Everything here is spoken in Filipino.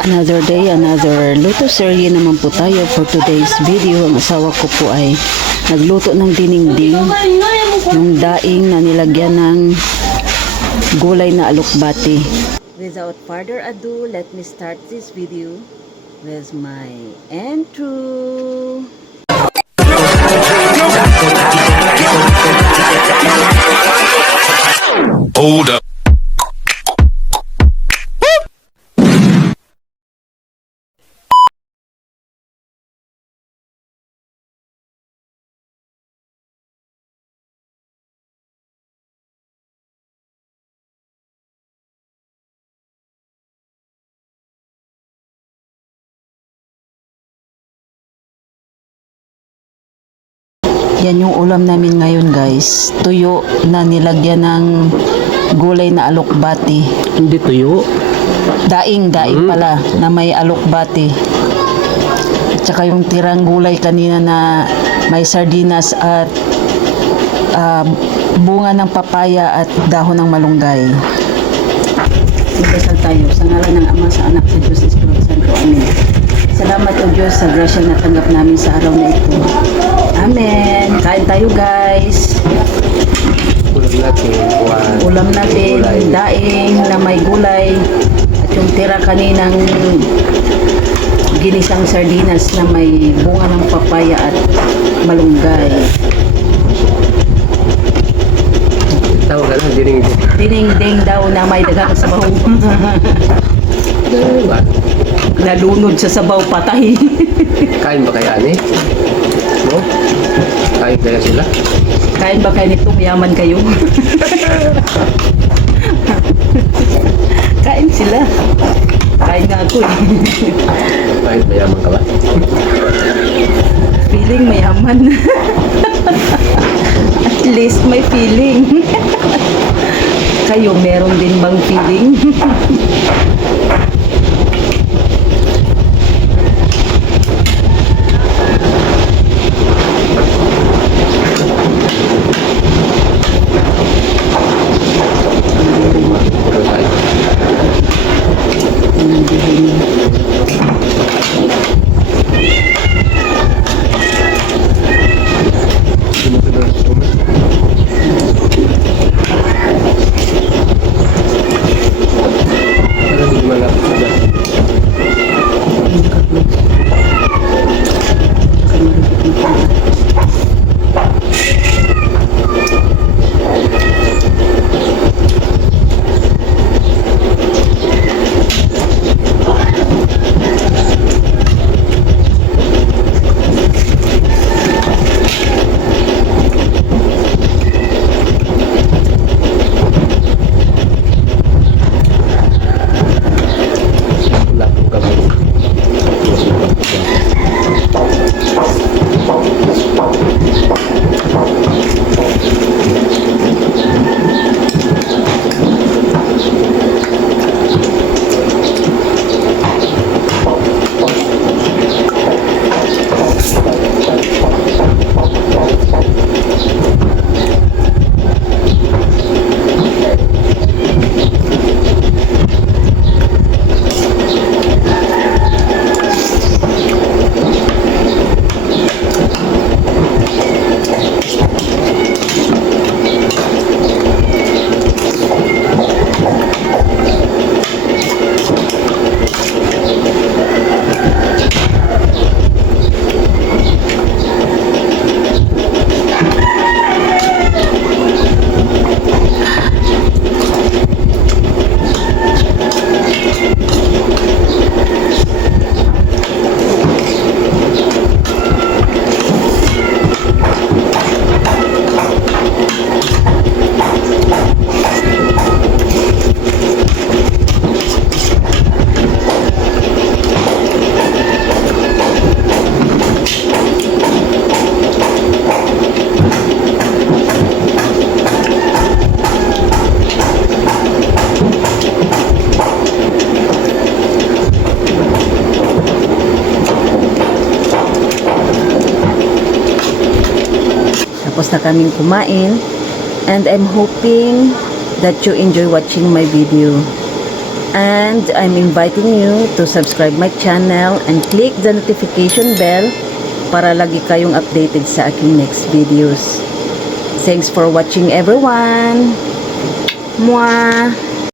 Another day, another luto serye naman po tayo for today's video. Ang asawa ko po ay nagluto ng dinengding, yung daing na nilagyan ng gulay na alokbati. Without further ado, let me start this video with my intro. Hold up. Yan yung ulam namin ngayon, guys. Tuyo na nilagyan ng gulay na alokbati. Hindi tuyo. Daing pala na may alokbati. At saka yung tirang gulay kanina na may sardinas at bunga ng papaya at dahon ng malunggay. Magdasal tayo sa ngalan ng Ama, sa Anak, sa Diyos, Espiritu Santo. Amen. Salamat o Diyos sa grasya na tanggap namin sa araw na ito. Amen. Kain tayo, guys. Ulam natin, daing na may gulay at yung tira kaninang ginisang sardinas na may bunga ng papaya at malunggay. Tawag ka lang, dinengdeng. Dinengdeng daw na may dagang sabaw. Diba? Nalunod sa sabaw, patay. Kain ba kaya ani? No? Kain kaya sila? Kain ba kayo nito? Yaman kayo? Kain sila. Kain nga ako eh. Kain mayaman ka ba? Feeling mayaman. At least may feeling. Kayo, meron din bang feeling? Tapos na kaming kumain and I'm hoping that you enjoy watching my video. And I'm inviting you to subscribe my channel and click the notification bell para lagi kayong updated sa aking next videos. Thanks for watching everyone. Mwah!